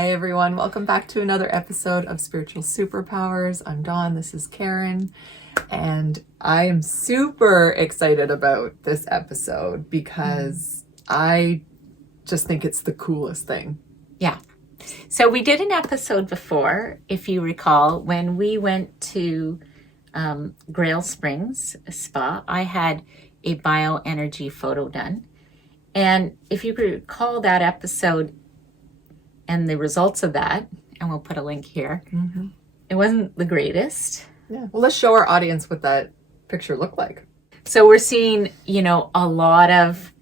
Hi everyone, welcome back to another episode of Spiritual Superpowers. I'm Dawn, this is Caron, and I am super excited about this episode because I just think it's the coolest thing. Yeah. So we did an episode before, if you recall, when we went to Grail Springs Spa. I had a bioenergy photo done. And if you recall that episode and the results of that, and we'll put a link here, it wasn't the greatest. Yeah. Well, let's show our audience what that picture looked like. So we're seeing, a lot of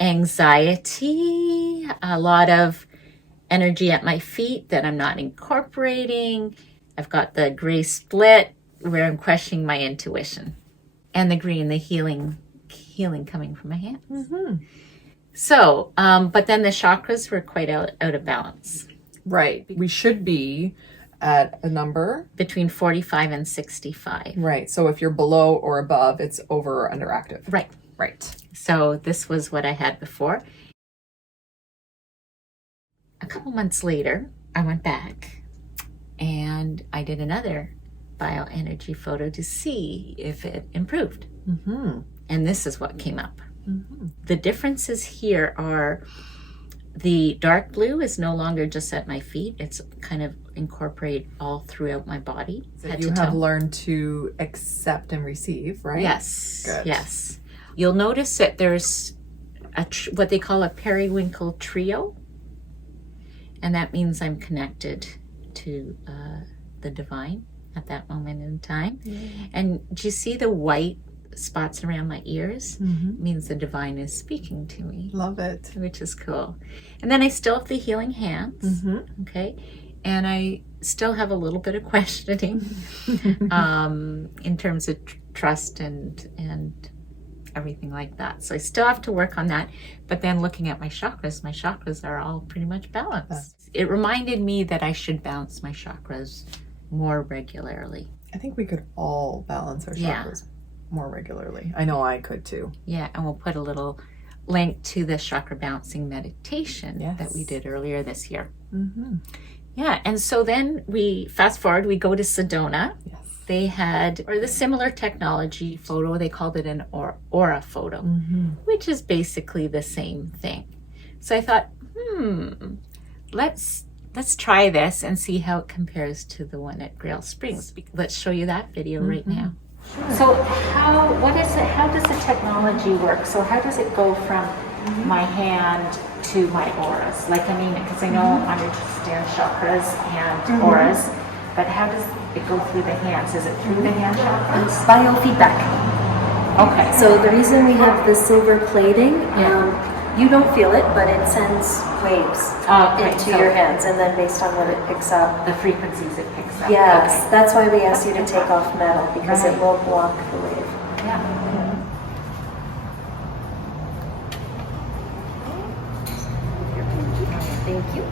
anxiety, a lot of energy at my feet that I'm not incorporating. I've got the gray split where I'm questioning my intuition, and the green, the healing coming from my hands. So, but then the chakras were quite out of balance. Right. We should be at a number Between 45 and 65. Right. So if you're below or above, it's over or underactive. Right. Right. So this was what I had before. A couple months later, I went back and I did another bioenergy photo to see if it improved. And this is what came up. The differences here are the dark blue is no longer just at my feet. It's kind of incorporated all throughout my body. So you have learned to accept and receive, right? Yes. Good. Yes. You'll notice that there's what they call a periwinkle trio. And that means I'm connected to the divine at that moment in time. And do you see the white spots around my ears? It means the divine is speaking to me. Love it. Which is cool. And then I still have the healing hands. Okay. And I still have a little bit of questioning in terms of trust and everything like that. So I still have to work on that. But then looking at my chakras are all pretty much balanced. It reminded me that I should balance my chakras more regularly. I think we could all balance our chakras more regularly. I know I could too. Yeah, and we'll put a little link to the chakra balancing meditation that we did earlier this year. Yeah, and so then we fast forward, we go to Sedona. Yes. They had, or the similar technology photo, they called it an aura photo, which is basically the same thing. So I thought, let's try this and see how it compares to the one at Grail Springs. Let's show you that video right now. So how does the technology work? So how does it go from my hand to my auras? Because I know I'm interested in chakras and auras, but how does it go through the hands? Is it through the hand chakras? Biofeedback. Okay. So the reason we have the silver plating, you don't feel it, but it sends waves into your hands, and then based on what it picks up. The frequencies it picks up. Yes, that's why we ask you to take off metal, because it will block the wave. Yeah. Thank you.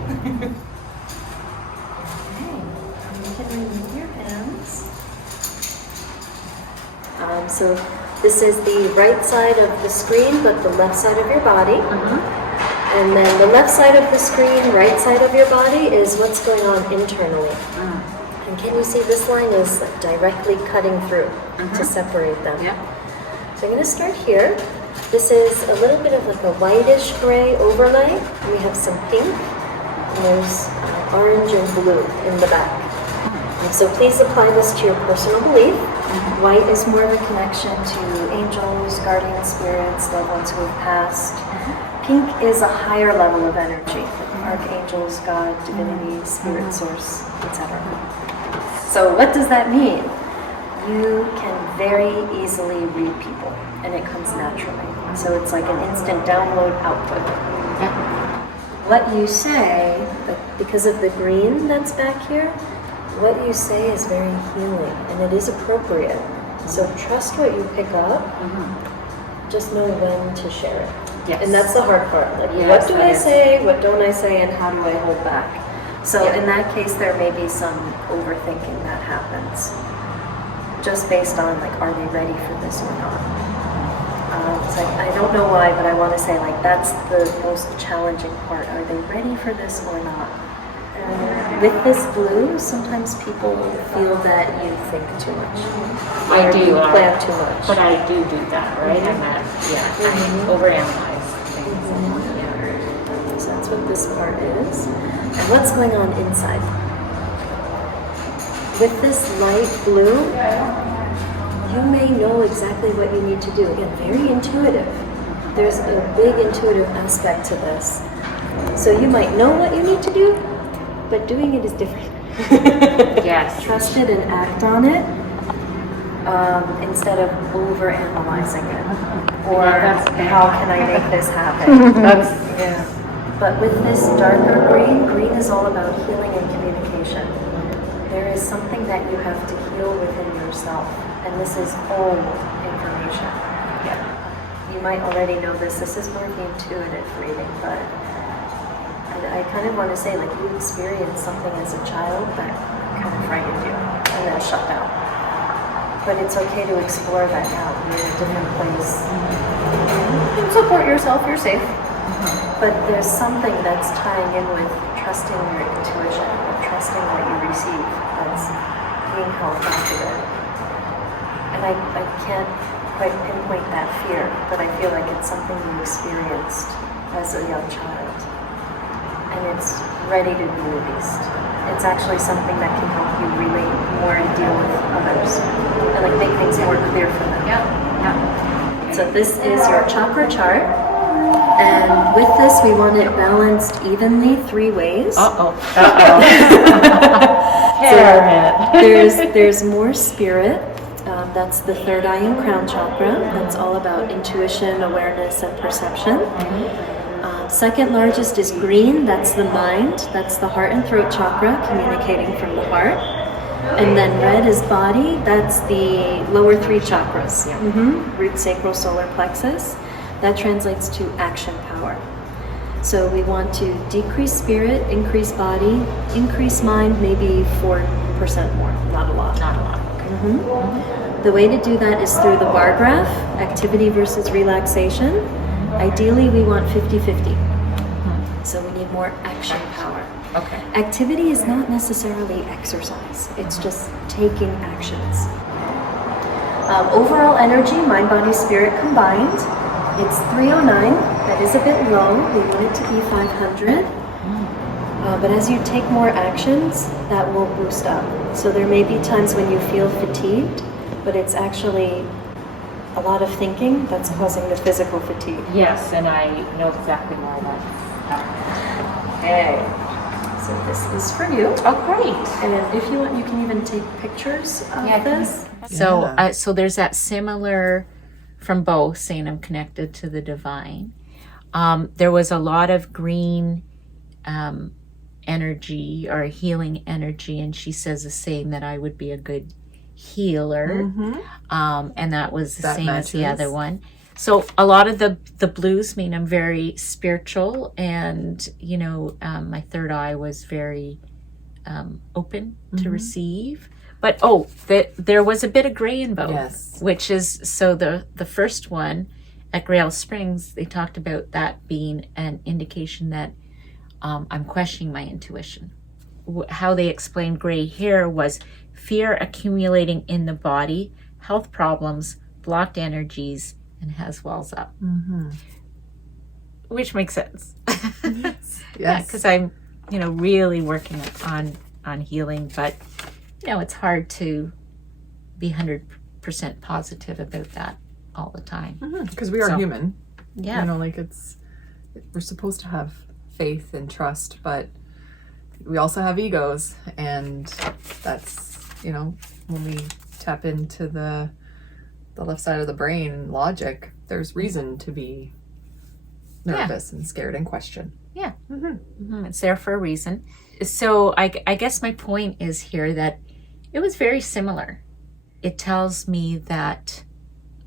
Okay, you can remove your hands. So this is the right side of the screen, but the left side of your body. And then the left side of the screen, right side of your body is what's going on internally. And can you see this line is like directly cutting through to separate them? So I'm going to start here. This is a little bit of like a whitish gray overlay. We have some pink, and there's orange and blue in the back. And so please apply this to your personal belief. White is more of a connection to angels, guardian spirits, loved ones who have passed. Pink is a higher level of energy, archangels, God, divinity, spirit source, etc. So what does that mean? You can very easily read people, and it comes naturally. So it's like an instant download output. What you say, because of the green that's back here, what you say is very healing, and it is appropriate. So trust what you pick up, just know when to share it. And that's the hard part. Like, what do I say, what don't I say, and how do I hold back? So in that case, there may be some overthinking that happens, just based on like, are they ready for this or not? It's like, I don't know why, but I want to say like that's the most challenging part. Are they ready for this or not? And With this blue, sometimes people feel that you think too much. I Or do. you plan too much. But I do that, right? I'm not, I overanalyze things. Yeah. So that's what this part is. And what's going on inside? With this light blue, you may know exactly what you need to do. Again, very intuitive. There's a big intuitive aspect to this. So you might know what you need to do, but doing it is different. Yes. Trust it and act on it instead of over-analyzing it. Or how can I make this happen? Yeah. But with this darker green, green is all about healing and communication. There is something that you have to heal within yourself, and this is old information. Yeah. You might already know this. This is more of the intuitive reading, but I kind of want to say, like, you experienced something as a child that kind of frightened you and then shut down. But it's okay to explore that now. You're in a different place. You can support yourself, you're safe. But there's something that's tying in with trusting your intuition, or trusting what you receive, that's being held back to it. And I can't quite pinpoint that fear, but I feel like it's something you experienced as a young child. And it's ready to be released. It's actually something that can help you relate more and deal with others, and like make things more clear for them. Yeah. So this is your chakra chart. And with this, we want it balanced evenly 3 ways. So there's more spirit. That's the third eye and crown chakra. That's all about intuition, awareness, and perception. Second largest is green. That's the mind. That's the heart and throat chakra, communicating from the heart. And then red is body. That's the lower 3 chakras. Root, sacral, solar plexus. That translates to action power. So we want to decrease spirit, increase body, increase mind, maybe 4% more, not a lot. Not a lot. The way to do that is through the bar graph, activity versus relaxation. Ideally, we want 50-50. So we need more action power. Okay. Activity is not necessarily exercise. It's just taking actions. Overall energy, mind, body, spirit combined, it's 309. That is a bit low. We want it to be 500. But as you take more actions, that will boost up. So there may be times when you feel fatigued, but it's actually a lot of thinking that's causing the physical fatigue. Yes, and I know exactly why that's happening. Okay. So this is for you. Oh, great. And if you want, you can even take pictures of this. So there's that similar from both, saying I'm connected to the divine. There was a lot of green energy or healing energy, and she says the same, that I would be a good healer. And that was the same as the other one. So a lot of the blues mean I'm very spiritual, and my third eye was very open to receive. But there was a bit of gray in both. Yes. Which is, so the first one at Grail Springs, they talked about that being an indication that I'm questioning my intuition. How they explained gray here was fear accumulating in the body, health problems, blocked energies, and has wells up. Which makes sense. Yes. Because I'm, really working on healing, but it's hard to be 100% positive about that all the time. Because we are human. Yeah. We're supposed to have faith and trust, but we also have egos, and that's, when we tap into the left side of the brain, logic, there's reason to be nervous and scared and question. Yeah. It's there for a reason. So I guess my point is here that it was very similar. It tells me that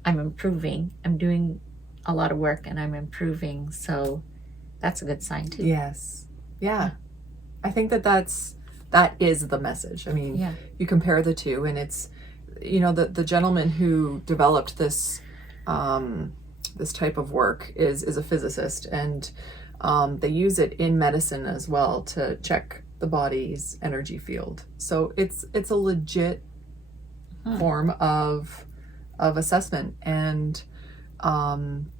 I'm improving. I'm doing a lot of work and I'm improving. So that's a good sign too. Yes. Yeah. I think that is the message. I mean, you compare the two, and it's, the gentleman who developed this this type of work is a physicist, and they use it in medicine as well to check the body's energy field. So it's a legit form of assessment, and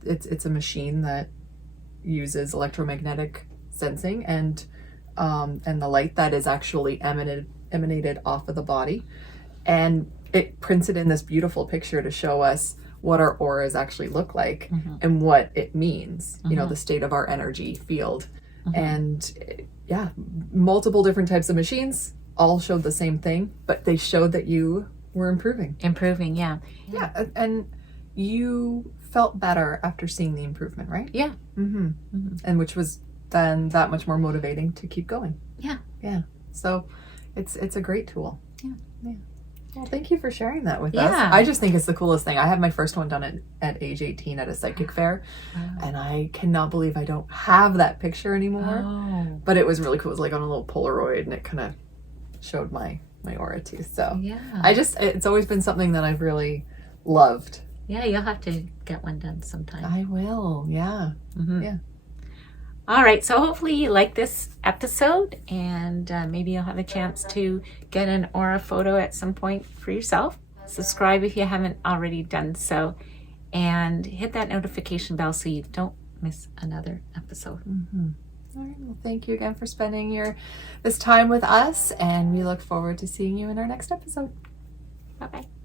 it's a machine that uses electromagnetic sensing and the light that is actually emanated off of the body, and it prints it in this beautiful picture to show us what our auras actually look like and what it means, you know, the state of our energy field. And yeah, multiple different types of machines all showed the same thing, but they showed that you were improving. Yeah. Yeah, and you felt better after seeing the improvement, right? Yeah. And which was then that much more motivating to keep going. Yeah. So it's a great tool. Yeah. Well, thank you for sharing that with us. Yeah. I just think it's the coolest thing. I had my first one done at age 18 at a psychic fair, and I cannot believe I don't have that picture anymore. Oh. But it was really cool. It was like on a little Polaroid, and it kind of showed my aura too. So Yeah. it's always been something that I've really loved. Yeah, you'll have to get one done sometime. I will. Yeah. Yeah. All right, so hopefully you like this episode, and maybe you'll have a chance to get an aura photo at some point for yourself. Subscribe if you haven't already done so, and hit that notification bell so you don't miss another episode. All right. Well, thank you again for spending this time with us, and we look forward to seeing you in our next episode. Bye-bye.